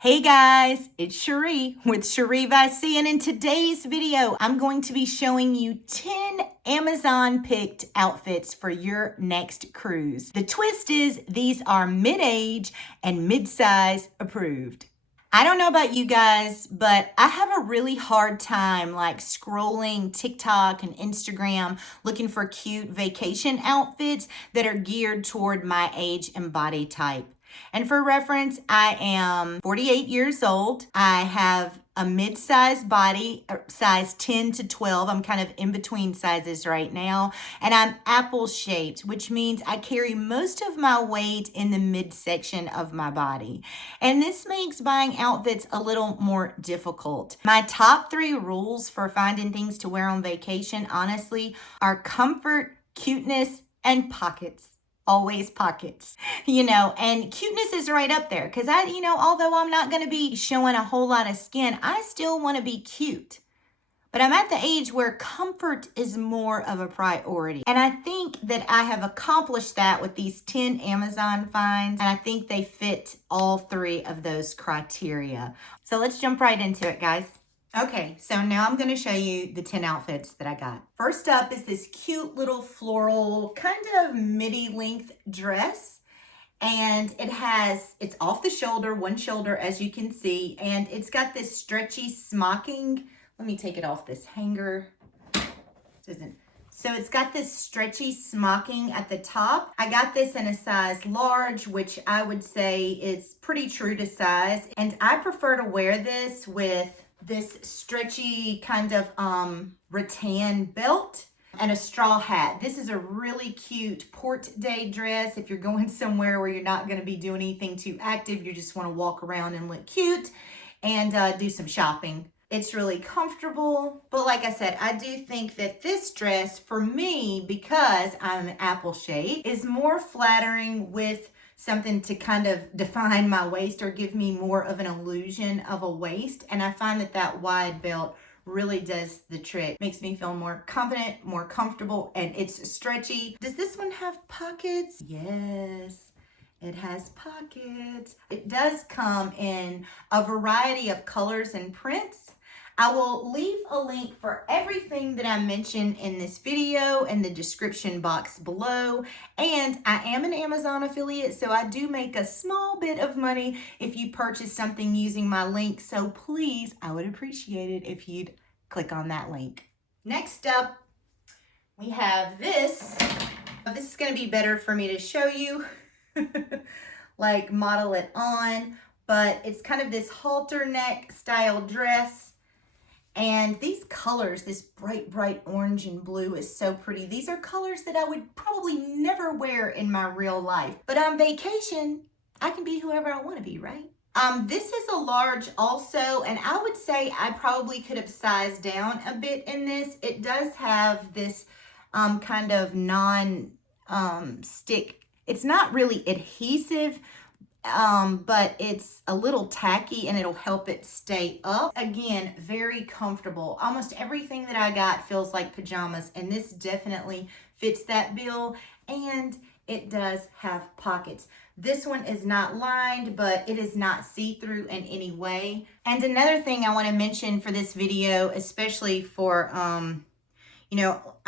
Hey guys, it's Cherie with Cherie Vicey, and in today's video, I'm going to be showing you 10 Amazon picked outfits for your next cruise. The twist is these are mid-age and mid-size approved. I don't know about you guys, but I have a really hard time like scrolling TikTok and Instagram looking for cute vacation outfits that are geared toward my age and body type. And for reference, I am 48 years old. I have a mid-size body, size 10 to 12. I'm kind of in between sizes right now. And I'm apple-shaped, which means I carry most of my weight in the midsection of my body. And this makes buying outfits a little more difficult. My top 3 rules for finding things to wear on vacation, honestly, are comfort, cuteness, and pockets. Always pockets, and cuteness is right up there because although I'm not going to be showing a whole lot of skin, I still want to be cute. But I'm at the age where comfort is more of a priority. And I think that I have accomplished that with these 10 Amazon finds. And I think they fit all 3 of those criteria. So let's jump right into it, guys. Okay, so now I'm going to show you the 10 outfits that I got. First up is this cute little floral kind of midi length dress. And it's off the shoulder, one shoulder as you can see. And it's got this stretchy smocking. Let me take it off this hanger. So it's got this stretchy smocking at the top. I got this in a size large, which I would say is pretty true to size. And I prefer to wear this with this stretchy kind of rattan belt and a straw hat. This is a really cute port day dress. If you're going somewhere where you're not going to be doing anything too active, you just want to walk around and look cute and do some shopping. It's really comfortable, but like I said, I do think that this dress for me, because I'm an apple shade, is more flattering with something to kind of define my waist or give me more of an illusion of a waist. And I find that wide belt really does the trick. Makes me feel more confident, more comfortable, and it's stretchy. Does this one have pockets? Yes, it has pockets. It does come in a variety of colors and prints. I will leave a link for everything that I mentioned in this video in the description box below. And I am an Amazon affiliate, so I do make a small bit of money if you purchase something using my link. So please, I would appreciate it if you'd click on that link. Next up, we have this. This is going to be better for me to show you, like model it on, but it's kind of this halter neck style dress. And these colors, this bright orange and blue is so pretty. These are colors that I would probably never wear in my real life. But on vacation, I can be whoever I want to be, right? This is a large also, and I would say I probably could have sized down a bit in this. It does have this kind of non-stick. It's not really adhesive, but it's a little tacky and it'll help it stay up. Again, very comfortable. Almost everything that I got feels like pajamas, and this definitely fits that bill, and it does have pockets. This one is not lined, but it is not see-through in any way. And another thing I want to mention for this video, especially for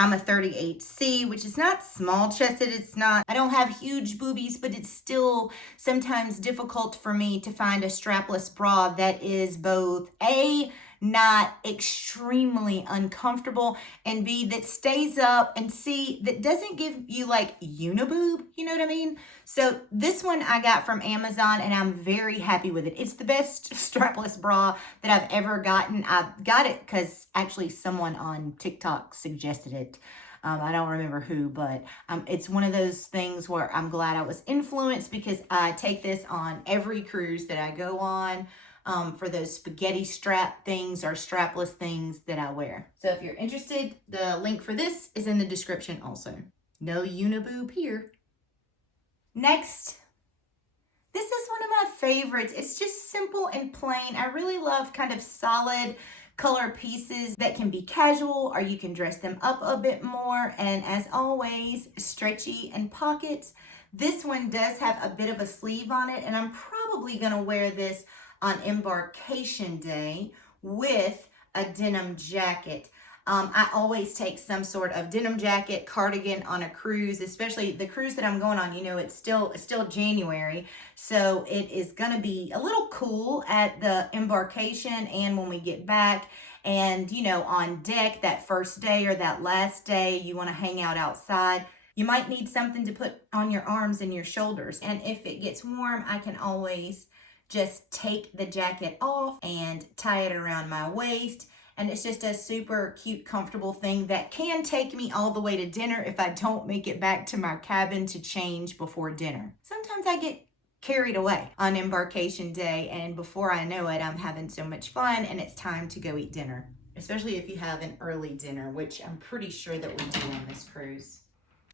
I'm a 38C, which is not small chested. I don't have huge boobies, but it's still sometimes difficult for me to find a strapless bra that is both A, not extremely uncomfortable, and B, that stays up, and C, that doesn't give you like uniboob, you know what I mean? So this one I got from Amazon and I'm very happy with it. It's the best strapless bra that I've ever gotten. I got it because actually someone on TikTok suggested it. I don't remember who, but it's one of those things where I'm glad I was influenced because I take this on every cruise that I go on. For those spaghetti strap things or strapless things that I wear. So if you're interested, the link for this is in the description also. No uniboob here. Next, this is one of my favorites. It's just simple and plain. I really love kind of solid color pieces that can be casual or you can dress them up a bit more. And as always, stretchy and pockets. This one does have a bit of a sleeve on it, and I'm probably gonna wear this on embarkation day with a denim jacket. I always take some sort of denim jacket, cardigan on a cruise, especially the cruise that I'm going on. You know, it's still January, so it is going to be a little cool at the embarkation and when we get back. And, you know, on deck that first day or that last day, you want to hang out outside. You might need something to put on your arms and your shoulders. And if it gets warm, I can always just take the jacket off and tie it around my waist. And it's just a super cute, comfortable thing that can take me all the way to dinner if I don't make it back to my cabin to change before dinner. Sometimes I get carried away on embarkation day, and before I know it, I'm having so much fun and it's time to go eat dinner. Especially if you have an early dinner, which I'm pretty sure that we do on this cruise.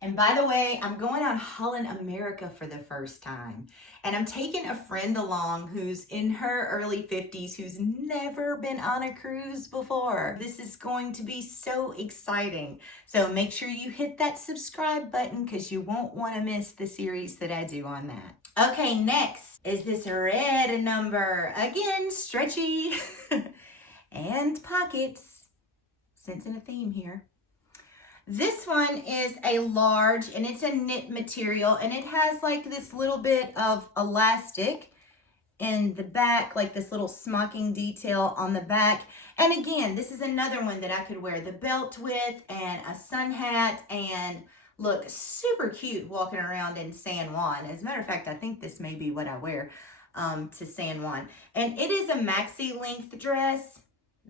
And by the way, I'm going on Holland America for the first time. And I'm taking a friend along who's in her early 50s, who's never been on a cruise before. This is going to be so exciting. So make sure you hit that subscribe button because you won't want to miss the series that I do on that. Okay, next is this red number. Again, stretchy and pockets. Sensing a theme here. This one is a large and it's a knit material and it has like this little bit of elastic in the back, like this little smocking detail on the back. And again, this is another one that I could wear the belt with and a sun hat and look super cute walking around in San Juan. As a matter of fact, I think this may be what I wear to San Juan. And it is a maxi length dress.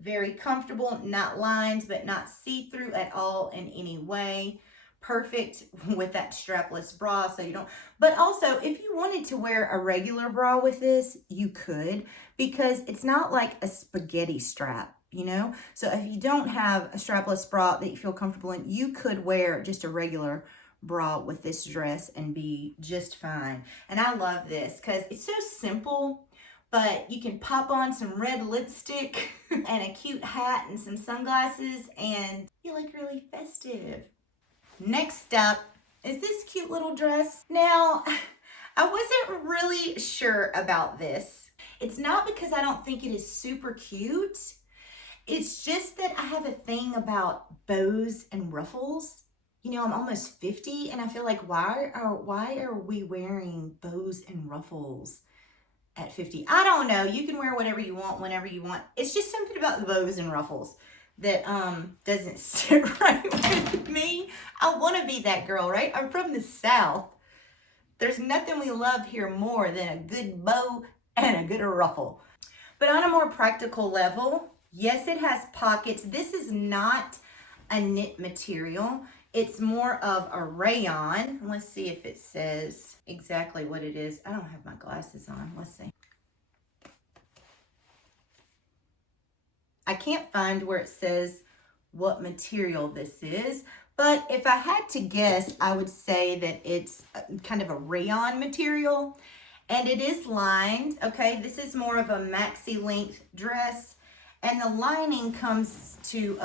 Very comfortable, not lined, but not see-through at all in any way. Perfect with that strapless bra, so you don't. But also, if you wanted to wear a regular bra with this, you could, because it's not like a spaghetti strap, you know? So if you don't have a strapless bra that you feel comfortable in, you could wear just a regular bra with this dress and be just fine. And I love this because it's so simple. But you can pop on some red lipstick and a cute hat and some sunglasses and you look really festive. Next up is this cute little dress. Now, I wasn't really sure about this. It's not because I don't think it is super cute. It's just that I have a thing about bows and ruffles. You know, I'm almost 50 and I feel like why are we wearing bows and ruffles at 50? I don't know. You can wear whatever you want, whenever you want. It's just something about the bows and ruffles that doesn't sit right with me. I want to be that girl, right? I'm from the South. There's nothing we love here more than a good bow and a good ruffle. But on a more practical level, yes, it has pockets. This is not a knit material. It's more of a rayon. Let's see if it says exactly what it is. I don't have my glasses on. Let's see. I can't find where it says what material this is, but if I had to guess, I would say that it's kind of a rayon material, and it is lined. Okay, this is more of a maxi length dress, and the lining comes to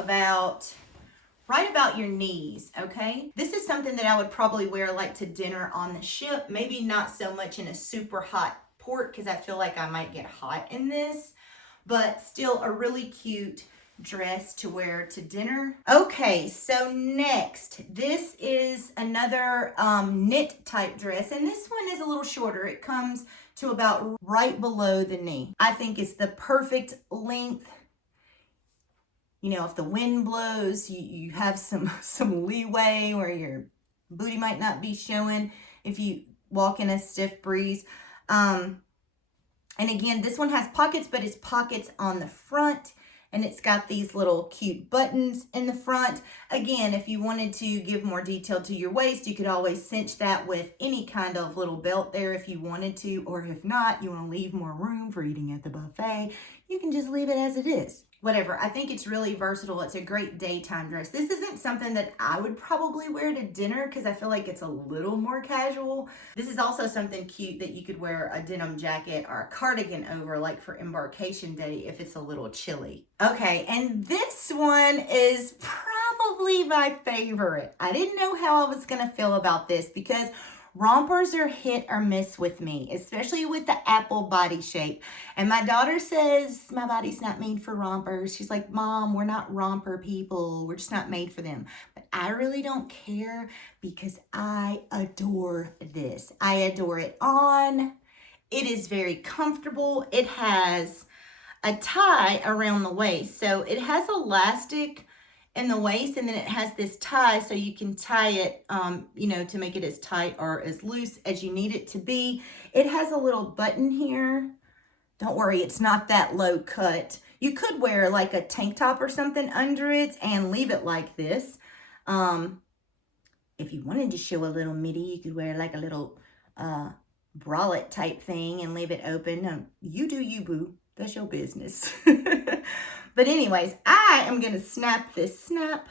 right about your knees, okay? This is something that I would probably wear like to dinner on the ship, maybe not so much in a super hot port because I feel like I might get hot in this, but still a really cute dress to wear to dinner. Okay, so next, this is another knit type dress, and this one is a little shorter. It comes to about right below the knee. I think it's the perfect length. You know, if the wind blows, you have some leeway where your booty might not be showing if you walk in a stiff breeze. And again, this one has pockets, but it's pockets on the front. And it's got these little cute buttons in the front. Again, if you wanted to give more detail to your waist, you could always cinch that with any kind of little belt there if you wanted to. Or if not, you want to leave more room for eating at the buffet, you can just leave it as it is. Whatever. I think it's really versatile. It's a great daytime dress. This isn't something that I would probably wear to dinner because I feel like it's a little more casual. This is also something cute that you could wear a denim jacket or a cardigan over, like for embarkation day if it's a little chilly. Okay, and this one is probably my favorite. I didn't know how I was going to feel about this because Rompers are hit or miss with me, especially with the apple body shape. And my daughter says my body's not made for rompers. She's like, Mom, we're not romper people. We're just not made for them. But I really don't care because I adore this. I adore it on. It is very comfortable. It has a tie around the waist. So it has elastic in the waist, and then it has this tie so you can tie it, you know, to make it as tight or as loose as you need it to be. It has a little button here. Don't worry, it's not that low cut. You could wear like a tank top or something under it and leave it like this. If you wanted to show a little midi, you could wear like a little bralette type thing and leave it open. You do you, boo. That's your business. But anyways, I am going to snap this snap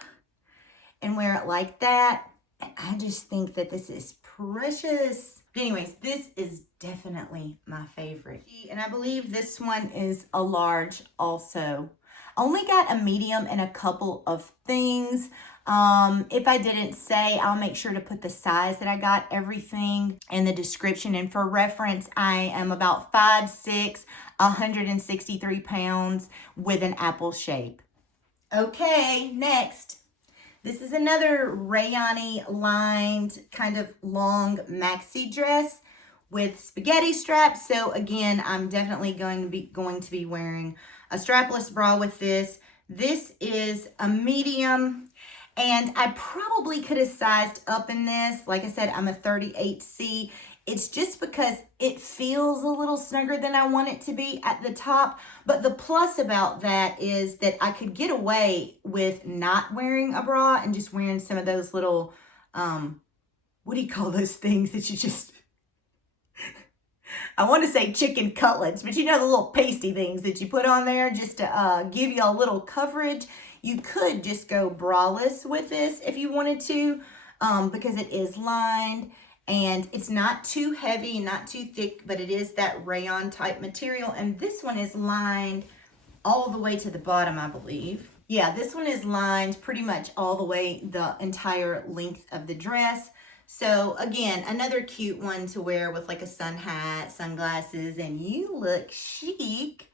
and wear it like that. And I just think that this is precious. But anyways, this is definitely my favorite. And I believe this one is a large also. Only got a medium in a couple of things. If I didn't say, I'll make sure to put the size that I got everything in the description. And for reference, I am about 5'6", 163 pounds with an apple shape. Okay, next. This is another rayon-y lined kind of long maxi dress with spaghetti straps. So again, I'm definitely going to be wearing a strapless bra with this. This is a medium. And I probably could have sized up in this. Like I said, I'm a 38C. It's just because it feels a little snugger than I want it to be at the top. But the plus about that is that I could get away with not wearing a bra and just wearing some of those little, what do you call those things that you just, I want to say chicken cutlets, but you know the little pasty things that you put on there just to give you a little coverage. You could just go braless with this if you wanted to, because it is lined. And it's not too heavy, not too thick, but it is that rayon type material. And this one is lined all the way to the bottom, I believe. Yeah, this one is lined pretty much all the way the entire length of the dress. So again, another cute one to wear with like a sun hat, sunglasses, and you look chic.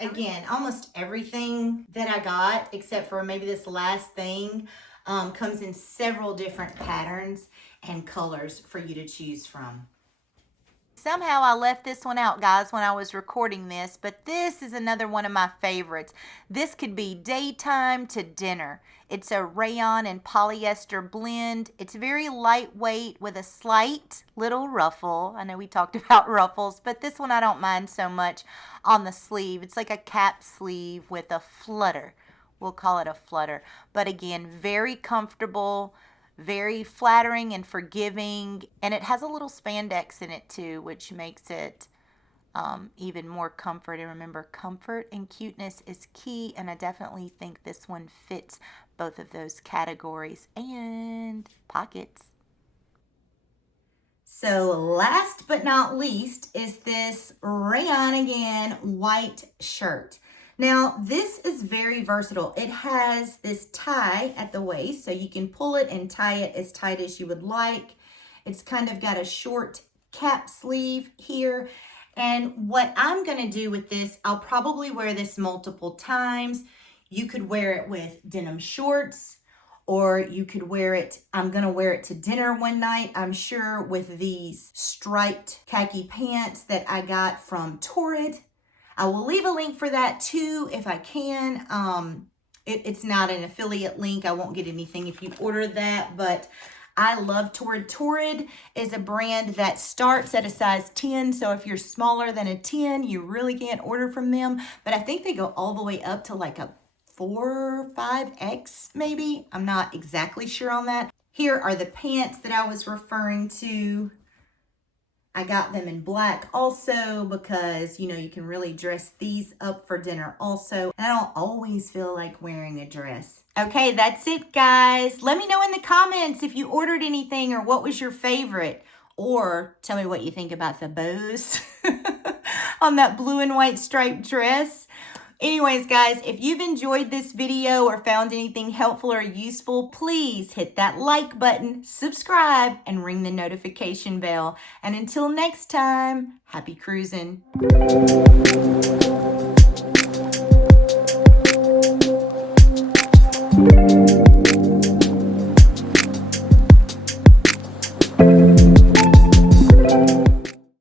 Again, almost everything that I got, except for maybe this last thing, comes in several different patterns and colors for you to choose from. Somehow I left this one out, guys, when I was recording this, but this is another one of my favorites. This could be daytime to dinner. It's a rayon and polyester blend. It's very lightweight with a slight little ruffle. I know we talked about ruffles, but this one I don't mind so much on the sleeve. It's like a cap sleeve with a flutter. We'll call it a flutter. But again, very comfortable, very flattering and forgiving, and it has a little spandex in it too, which makes it even more comfort. And remember, comfort and cuteness is key, and I definitely think this one fits both of those categories. And pockets. So last but not least is this rayon again white shirt. Now, this is very versatile. It has this tie at the waist, so you can pull it and tie it as tight as you would like. It's kind of got a short cap sleeve here. And what I'm going to do with this, I'll probably wear this multiple times. You could wear it with denim shorts, or you could wear it, I'm going to wear it to dinner one night, I'm sure, with these striped khaki pants that I got from Torrid. I will leave a link for that too if I can. It's not an affiliate link. I won't get anything if you order that, but I love Torrid. Torrid is a brand that starts at a size 10, so if you're smaller than a 10, you really can't order from them, but I think they go all the way up to like a 4 or 5X maybe. I'm not exactly sure on that. Here are the pants that I was referring to. I got them in black also because, you know, you can really dress these up for dinner also. And I don't always feel like wearing a dress. Okay, that's it, guys. Let me know in the comments if you ordered anything or what was your favorite. Or tell me what you think about the bows on that blue and white striped dress. Anyways, guys, if you've enjoyed this video or found anything helpful or useful, please hit that like button, subscribe, and ring the notification bell. And until next time, happy cruising.